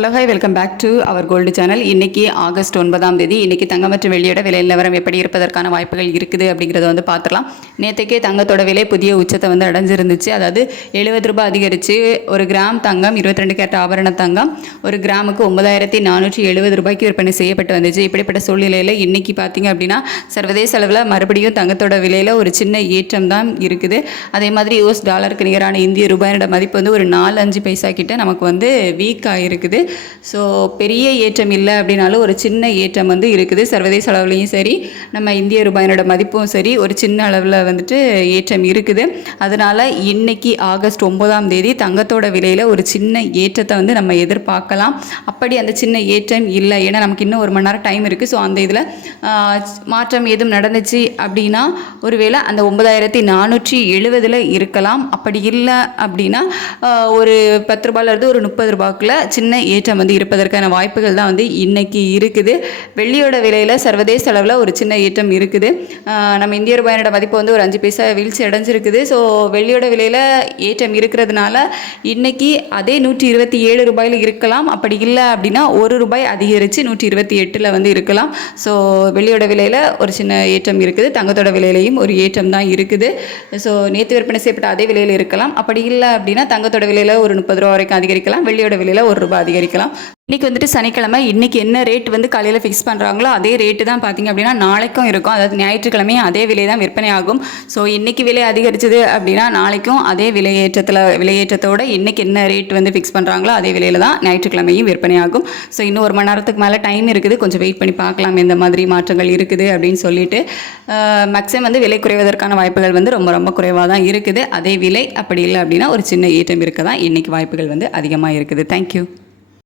Hello hi welcome back to our gold channel இன்றைக்கி August ஒன்பதாம் தேதி. இன்றைக்கி தங்கம் மற்றும் வெளியோட விலை நிலவரம் எப்படி இருப்பதற்கான வாய்ப்புகள் இருக்குது அப்படிங்கிறத வந்து பார்த்துலாம் நேற்றுக்கே தங்கத்தோட விலை புதிய உச்சத்தை வந்து அடைஞ்சிருந்துச்சு. அதாவது எழுபது ரூபாய் அதிகரித்து ஒரு கிராம் தங்கம் இருபத்தி ரெண்டு கேரட் ஆபரண தங்கம் ஒரு கிராமுக்கு ஒன்பதாயிரத்தி நானூற்றி எழுபது ரூபாய்க்கு விற்பனை செய்யப்பட்டு வந்துச்சு. இப்படிப்பட்ட சூழ்நிலையில் இன்றைக்கி பார்த்தீங்க அப்படின்னா சர்வதேச அளவில் மறுபடியும் தங்கத்தோட விலையில் ஒரு சின்ன ஏற்றம் தான் இருக்குது. அதே மாதிரி யூஎஸ் டாலருக்கு நிகரான இந்திய ரூபாயோட மதிப்பு வந்து ஒரு நாலு அஞ்சு பைசா கிட்ட நமக்கு வந்து வீக் ஆகிருக்குது ஸோ பெரிய ஏற்றம் இல்லை அப்படின்னாலும் ஒரு சின்ன ஏற்றம் வந்து இருக்குது. சர்வதேச அளவுலேயும் சரி நம்ம இந்திய ரூபாயினோட மதிப்பும் சரி ஒரு சின்ன அளவில் வந்துட்டு ஏற்றம் இருக்குது. அதனால் இன்றைக்கி ஆகஸ்ட் ஒன்பதாம் தேதி தங்கத்தோட விலையில் ஒரு சின்ன ஏற்றத்தை வந்து நம்ம எதிர்பார்க்கலாம். அப்படி அந்த சின்ன ஏற்றம் இல்லை. ஏன்னா நமக்கு இன்னும் ஒரு மணி நேரம் டைம் இருக்குது ஸோ அந்த இதில் மாற்றம் எதுவும் நடந்துச்சு அப்படின்னா ஒருவேளை அந்த ஒன்பதாயிரத்தி நானூற்றி எழுபதில் இருக்கலாம். அப்படி இல்லை அப்படின்னா ஒரு பத்து ரூபாயிலிருந்து ஒரு முப்பது ரூபாய்க்குள்ள சின்ன ஏற்றம் வந்து இருப்பதற்கான வாய்ப்புகள் தான் வந்து இன்றைக்கி இருக்குது. வெள்ளியோட விலையில் சர்வதேச அளவில் ஒரு சின்ன ஏற்றம் இருக்குது. நம்ம இந்திய ரூபாயினோட மதிப்பு வந்து ஒரு அஞ்சு பைசா வீழ்ச்சி அடைஞ்சிருக்குது. ஸோ வெள்ளியோட விலையில் ஏற்றம் இருக்கிறதுனால இன்றைக்கி அதே நூற்றி இருபத்தி ஏழு ரூபாயில் இருக்கலாம். அப்படி இல்லை அப்படின்னா ஒரு ரூபாய் அதிகரித்து நூற்றி இருபத்தி எட்டில் வந்து இருக்கலாம். ஸோ வெள்ளியோட விலையில் ஒரு சின்ன ஏற்றம் இருக்குது. தங்கத்தோட விலையிலையும் ஒரு ஏற்றம் தான் இருக்குது. ஸோ நேற்று விற்பனை செய்யப்பட்ட அதே விலையில் இருக்கலாம். அப்படி இல்லை அப்படின்னா தங்கத்தோட விலையில் ஒரு முப்பது ரூபா வரைக்கும் அதிகரிக்கலாம். வெள்ளியோட விலையில் ஒரு ரூபாய் அதிகரிக்கலாம். இன்றைக்கி வந்துட்டு சனிக்கிழமை இன்றைக்கி என்ன ரேட் வந்து காலையில் ஃபிக்ஸ் பண்ணுறாங்களோ அதே ரேட்டு தான் பார்த்தீங்க அப்படின்னா நாளைக்கும் இருக்கும். அதாவது ஞாயிற்றுக்கிழமையும் அதே விலை தான் விற்பனை ஆகும். ஸோ இன்றைக்கி விலை அதிகரிச்சது அப்படின்னா நாளைக்கும் அதே விலையேற்றத்தில் விலையேற்றத்தோட இன்றைக்கி என்ன ரேட் வந்து ஃபிக்ஸ் பண்ணுறாங்களோ அதே விலையில் தான் ஞாயிற்றுக்கிழமையும் விற்பனை ஆகும். ஸோ இன்னும் ஒரு மணி நேரத்துக்கு மேலே டைம் இருக்குது. கொஞ்சம் வெயிட் பண்ணி பார்க்கலாம் எந்த மாதிரி மாற்றங்கள் இருக்குது அப்படின்னு சொல்லிட்டு. மேக்ஸிமம் வந்து விலை குறைவதற்கான வாய்ப்புகள் வந்து ரொம்ப ரொம்ப குறைவாக தான் இருக்குது. அதே விலை அப்படி இல்லை அப்படின்னா ஒரு சின்ன ஏற்றம் இருக்க தான் இன்றைக்கி வாய்ப்புகள் வந்து அதிகமாக இருக்குது. தேங்க்யூ